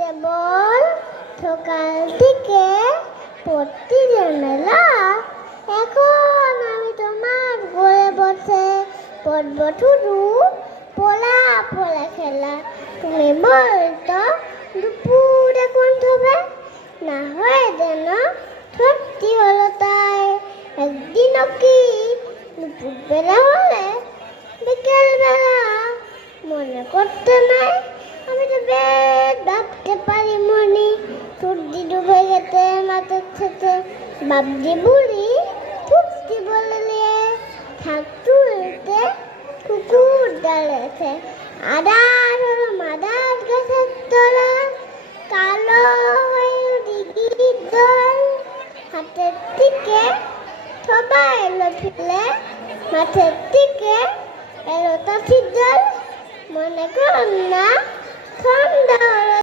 কেবল সকাল থেকে পড়তে ঝামেলা। এখন আমি তোমার ঘরে বসে পড়ব শুধু পড়া পড়া খেলা। তুমি বলতো দুপুরে কোন হবে, না হয় যেন সত্যি হলো তাই। একদিনও কি দুপুর বেলা হলে বিকেল বেলা মনে করতে নাই? আমি তো বেশ ভাবতে পারি মনে, সর্দি ডুবে গেছে মাথার সাথে। বাবজি বুড়ি ফুটতি বললে থাক তুলতে কুকুর দাঁড়িয়েছে। আদার হলো মাদার গাছের তলা, কালো হয়ে দিঘির দল। হাতের দিকে সবাই এলো ফেলে, মাঠের দিকে এলো তাঁতির দল। মনে করুন না সন্ধ্যা